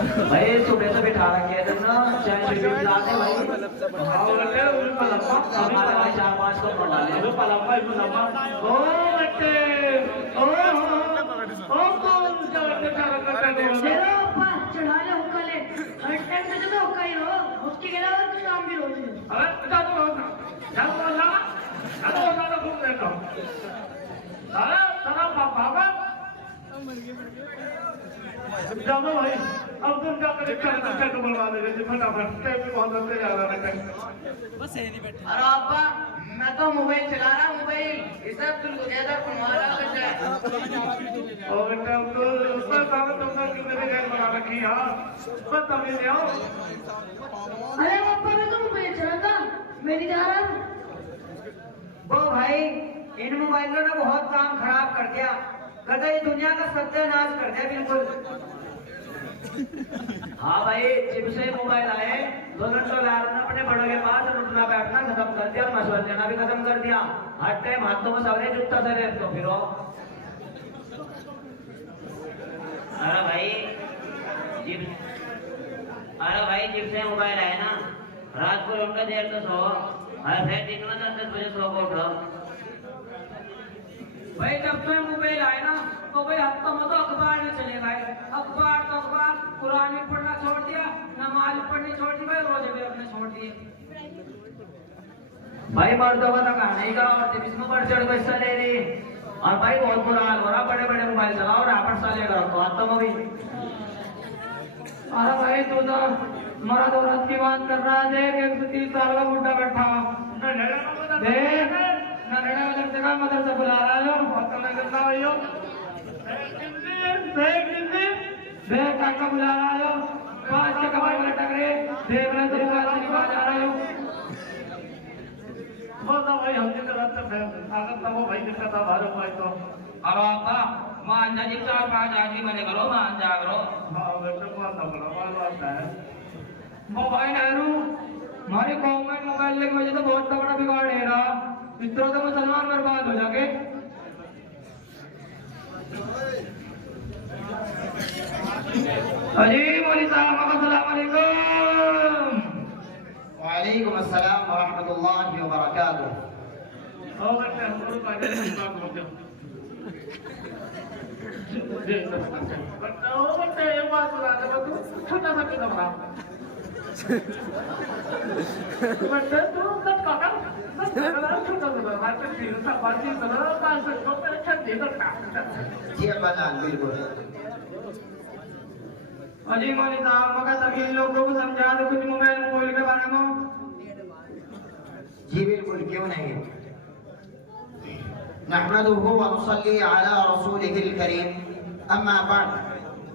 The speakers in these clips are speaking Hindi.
भाई सुबह से बिठा रखे हैं तुमने चाय शुरू लाते भाई आओ बेटे उन पलम्मा हमारे भाई 4-5 को पढ़ा ले उन पलम्मा ओ बेटे ओ कौन चढ़ते चढ़ते चलो ऊपर चढ़ा ले हुक्का ले हर टाइम पे तो हुक्का ही हो उसके अलावा कुछ काम भी होती है अरे क्या तो होता क्या तो होता घूम लेता हूँ अरे तेरा बाबा जानो भाई अब तुम जाकर कर बुलवा दे फटाफट टाइम भी बहुत अंदर जा रहा है बस यही नहीं बैठे अरे अब्बा मैं तो मोबाइल चला रहा मोबाइल इसे तुम ज्यादा तुम्हारा कुछ है और बेटा तो उसमें सारा तुमने कितने घर बना रखी है पता नहीं ले आओ अरे पापा मैं तो मोबाइल चला था मैं नहीं जा रहा वो भाई इन मोबाइलों ने बहुत काम खराब कर दिया कहता ये दुनिया का सत्यानाश कर दिया बिल्कुल हाँ भाई जब से मोबाइल आए 2 घंटे लार ने अपने बड़ों के पास उठना बैठना खत्म कर दिया और मशवरा देना भी खत्म कर दिया हर टाइम हाथों में सवरे जुटता था रेत को फिर अरे भाई जब से मोबाइल आए ना रात को उनका देर तो सो और फिर दिन में 10 बजे सो को उठो भाई जब से मोबाइल आए ना तो भाई हफ्तों में तो अखबार में चले गए अखबार तो अखबार कुरान भी पढ़ना छोड़ दिया नमाज पढ़नी छोड़ दी भाई रोजे भी अपने छोड़ दिए भाई मर्दों का तो कहानी का और इसमें बढ़ चढ़ को हिस्सा ले रही और भाई बहुत बुरा हाल हो रहा बड़े बड़े मोबाइल चलाओ और आपस साले करो तो हाथों में भी अरे भाई तू तो मर्द औरत की बात कर रहा है देख 130 साल का बुढ़ा बैठा देख नरेगा में जगह मदरसा बुला रहा है बहुत कम करता भाइयों देख काका बुला रहा है 5 के कमर में लटक रहे देख रहे तेरे पास नहीं बात आ रहा है बोलता भाई हम जिस रात से अगर तब वो भाई जिसका था भारत भाई तो अब आपका मान जा जी 4-5 आदमी मैंने करो मान जा करो हाँ बेटे बहुत बड़ा बात है वो भाई नेहरू हमारी कौम में मोबाइल की वजह से बहुत तगड़ा बिगाड़ है रहा इस तरह से मुसलमान बर्बाद हो जाके अजी मौलवी साहब अस्सलाम वालेकुम वालेकुम अस्सलाम व रहमतुल्लाहि व बरकातुहू और बेटे हम लोग का बात होते बेटे एक बात बता दे तू छोटा सा कदम रहा बेटे तू कब काका जी अब्बा जान बिल्कुल अजी मौलवी साहब मगर सभी लोगों को समझा दो कुछ मोबाइल के बारे में जी बिल्कुल क्यों नहीं नहमदुहु व नुसल्ली अला रसूलिहिल करीम अम्मा बाद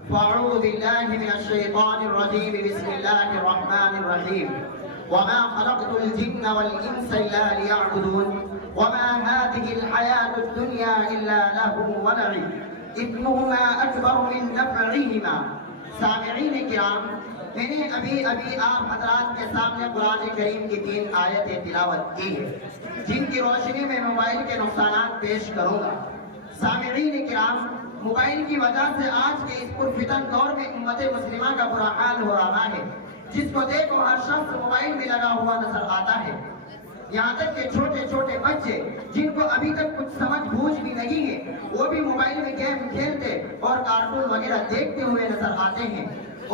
फ़अऊज़ु बिल्लाहि मिनश शैतानिर रजीम बिस्मिल्लाहिर रहमानिर रहीम वमा खलक़तुल जिन्ना वल इंसा इल्ला लियअबुदून वमा हाज़िहिल हयातुद दुन्या इल्ला लहवुन व लइब इस्मुहुमा अकबरु मिन नफ़इहिमा सामिईन किराम मैंने अभी आप हजरात के सामने कुरान करीम की 3 आयतें तिलावत की है जिनकी रोशनी में मोबाइल के नुकसानात पेश करूंगा। सामिईन किराम मोबाइल की वजह से आज के इस पुरफितन दौर में उम्मत मुस्लिमा का बुरा हाल हो रहा है। जिसको देखो हर शख्स मोबाइल में लगा हुआ नजर आता है। यहाँ तक के छोटे छोटे बच्चे जिनको अभी तक कुछ समझ बूझ भी नहीं है वो भी मोबाइल में गेम खेलते और कार्टून वगैरह देखते हुए नजर आते हैं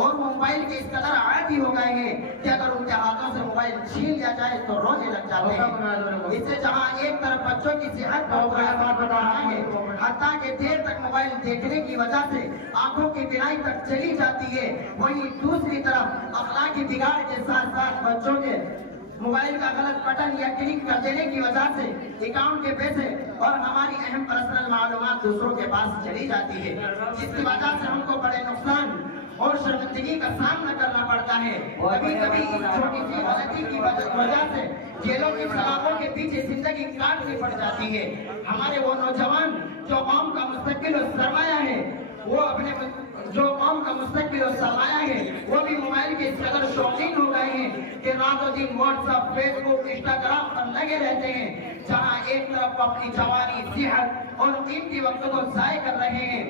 और मोबाइल के इस कदर आदी हो गए हैं कि अगर उनके हाथों से मोबाइल छीन लिया जाए तो रोने लग जाते हैं। इससे जहाँ एक तरफ बच्चों की सेहत पर बता रहा है हत्ता के देर तक मोबाइल देखने की वजह से आंखों की बिनाई तक चली जाती है, वहीं दूसरी तरफ अखलाकी बिगाड़ के साथ साथ बच्चों के मोबाइल का गलत बटन या क्लिक कर देने की वजह से अकाउंट के पैसे और हमारी अहम पर्सनल मालूमात दूसरों के पास चली जाती है, जिसकी वजह से हमको बड़े नुकसान और शर्मिंदगी का सामना करना पड़ता है। कभी कभी छोटी सी गलती की वजह से जेलों की सलाखों के पीछे जिंदगी काटनी पड़ जाती है। हमारे वो नौजवान जो कौम का मुस्तकबिल और सरमाया है वो भी मोबाइल के इस कदर शौकीन हो गए हैं कि रातों दिन व्हाट्सएप, फेसबुक, इंस्टाग्राम पर लगे रहते हैं, जहां एक तरफ अपनी जवानी, सेहत और कीमती वक्त को जाय कर रहे हैं,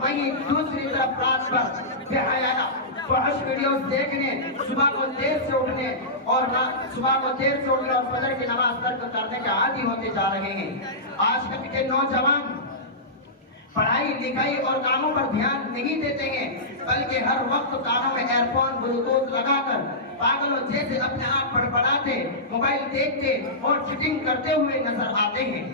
वहीं दूसरी तरफ रात भर बेहयाना फहश वीडियोस देखने, सुबह को देर से उठने और फजर की नमाज तर्क करने के आदी होते जा रहे हैं। आजकल के नौजवान पढ़ाई लिखाई और कामों पर ध्यान नहीं देते हैं, बल्कि हर वक्त कानों में एयरफोन ब्लूटूथ लगाकर पागलों जैसे अपने आप बड़बड़ाते, मोबाइल देखते और चीटिंग करते हुए नजर आते हैं,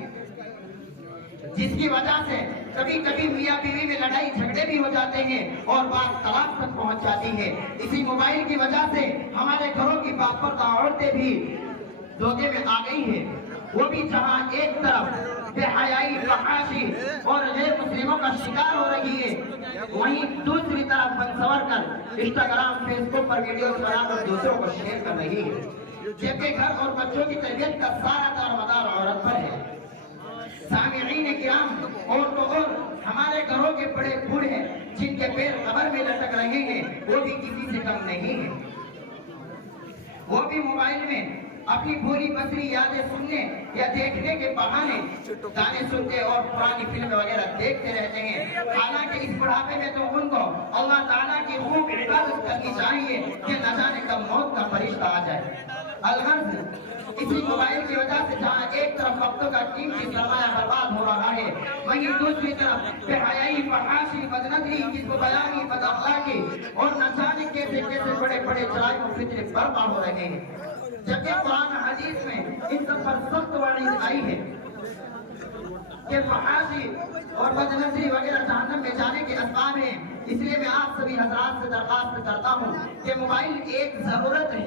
जिसकी वजह से कभी कभी मियां बीवी में लड़ाई झगड़े भी हो जाते हैं और बात तलाक तक पहुंच जाती है। इसी मोबाइल की वजह से हमारे घरों की बापर्दा औरतें भी धोखे में आ गई है, वो भी जहां एक तरफ बेहयाई, फहाशी और गैर मुस्लिमों का शिकार हो रही है, वहीं दूसरी तरफ बनसवर कर इंस्टाग्राम फेसबुक पर वीडियो बनाकर दूसरों को शेयर कर रही है, जबकि घर और बच्चों की तरबियत का सारा दारोमदार औरत पर है। सामिईन किराम, और तो और हमारे घरों के बड़े बूढ़े जिनके पैर कब्र में लटक रहे हैं, वो भी किसी से कम नहीं है। वो भी मोबाइल में अपनी भूरी बसरी यादें सुनने या देखने के बहाने गाने सुनते और पुरानी फिल्म वगैरह देखते रहते हैं। हालांकि इस बुढ़ापे में तो उनको अल्लाह ताला की खूब इबादत करनी चाहिए कि न जाने कब मौत का फरिश्ता आ जाए। अलगर्ज इसी मोबाइल की वजह से जहाँ एक तरफ वक्तों का कीमती सरमाया बर्बाद हो रहा है, वहीं दूसरी तरफ बेहयाई, फहाशी, बदनजरी, किस्म बयानी, बदअखलाकी और न जाने कैसे कैसे बड़े बड़े जराइम और फितने बर्पा हो रहे हैं। जबकि कुरान हदीस में इन सब पर सख्त वार्निंग आई है कि फहाशी और बदनजरी वगैरह जहन्नम में जाने के असबाब हैं। इसलिए मैं आप सभी हजरात से दरखास्त करता हूँ कि मोबाइल एक जरूरत है,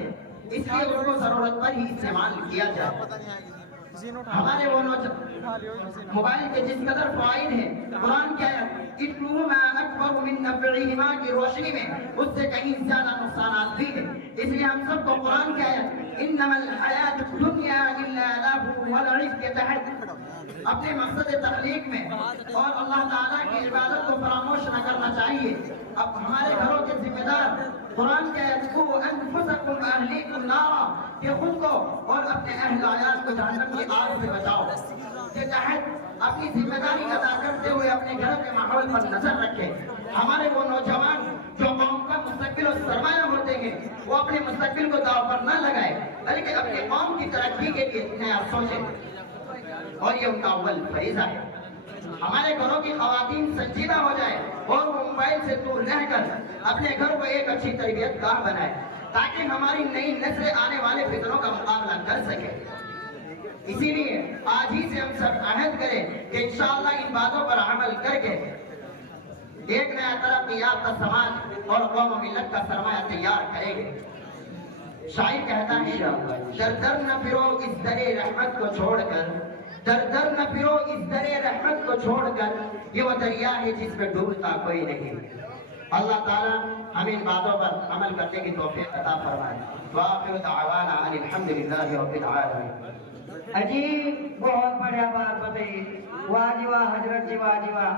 इसलिए उसको जरूरत पर ही इस्तेमाल किया जाए। हमारे वो मोबाइल के जिस कदर फायदे हैं, कुरान की आयत इत्लुहुमा अकबर मिन नफ़इहिमा की रोशनी में उससे कहीं ज्यादा नुकसान भी है। इसलिए हम सबको कुरान की आयत इन्नमल हयातुद दुनिया इल्ला लहु व लइब के तहत अपने मकसद तख्लीक में और अल्लाह ताला की इबादत को फरामोश न करना चाहिए। अब हमारे घरों के जिम्मेदार कुरान के अनफुसकुम अहलीकुम नारा कि खुद को और अपने अहल अयाल को जहन्नम की आग से बचाओ के तहत अपनी जिम्मेदारी अदा करते हुए अपने घर के माहौल पर नजर रखें। हमारे वो नौजवान जो कौम का मुस्तकबिल और सरमाया होते हैं, वो अपने मुस्तकबिल को दाव पर न लगाए, बल्कि अपने कौम की तरक्की के लिए नया सोचें, और ये उनका अव्वल फरीजा है। हमारे घरों की खवातीन संजीदा हो जाए और वो मोबाइल से दूर रहकर अपने घर को एक अच्छी तरबियत गाह बनाए, ताकि हमारी नई नस्लें आने वाले फितनों का मुकाबला कर सके। इसीलिए आज ही से हम सब अहद करें कि इंशाअल्लाह इन बातों पर अमल करके एक नया तरक्की याफ्ता समाज और कौम मिल्लत का सरमाया तैयार करेंगे। शायर कहता है, दर दर न फिरो इस दरे रहमत को छोड़कर, दर दर न फिरो इस दरे रहमत को छोड़कर, ये वो दरिया है जिसमें डूबता कोई नहीं। अल्लाह ताला हमें इन बातों पर अमल करने की तौफीक अता फरमाए। वाखिर दावाना अनिल हम्दुलिल्लाहि रब्बिल आलमीन। अजी बहुत बढ़िया बात बताई, वाह जी वाह, हजरत जी वाह जी वाह।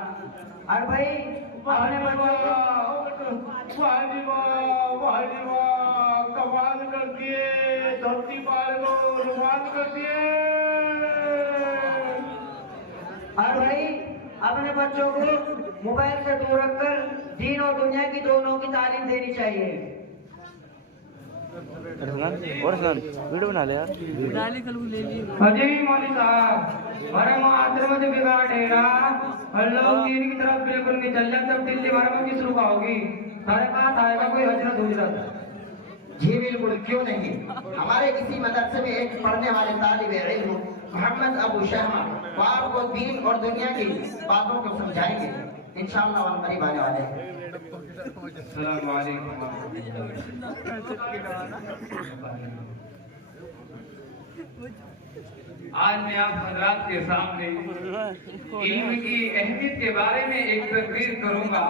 और भाई अपने बच्चों को कमाल कर दिए, धरती पार को रुमाल कर दिए। और भाई अपने बच्चों को मोबाइल से दूर रखकर दीन और दुनिया की दोनों की तालीम देनी चाहिए। और वीडियो बना ले यार, अजय मौली साहब, हमारे मुआशरे में जो बिगाड़ है ना, और लोग दीन की तरफ बिल्कुल नहीं चल रहे, तब दिल्ली भर में किस रुका होगी, सारे पास आएगा कोई हजरत हुजरत। जी बिल्कुल, क्यों नहीं। हमारे इसी मदरसे में एक पढ़ने वाले तालिब इल्म मोहम्मद अबू शहमा वो आपको दीन और दुनिया की बातों को समझाएंगे इंशाअल्लाह। हम करीब आने वाले हैं। अस्सलाम वालेकुम। आज मैं आप हजरात के सामने इल्म की अहमियत के बारे में एक तकरीर करूंगा।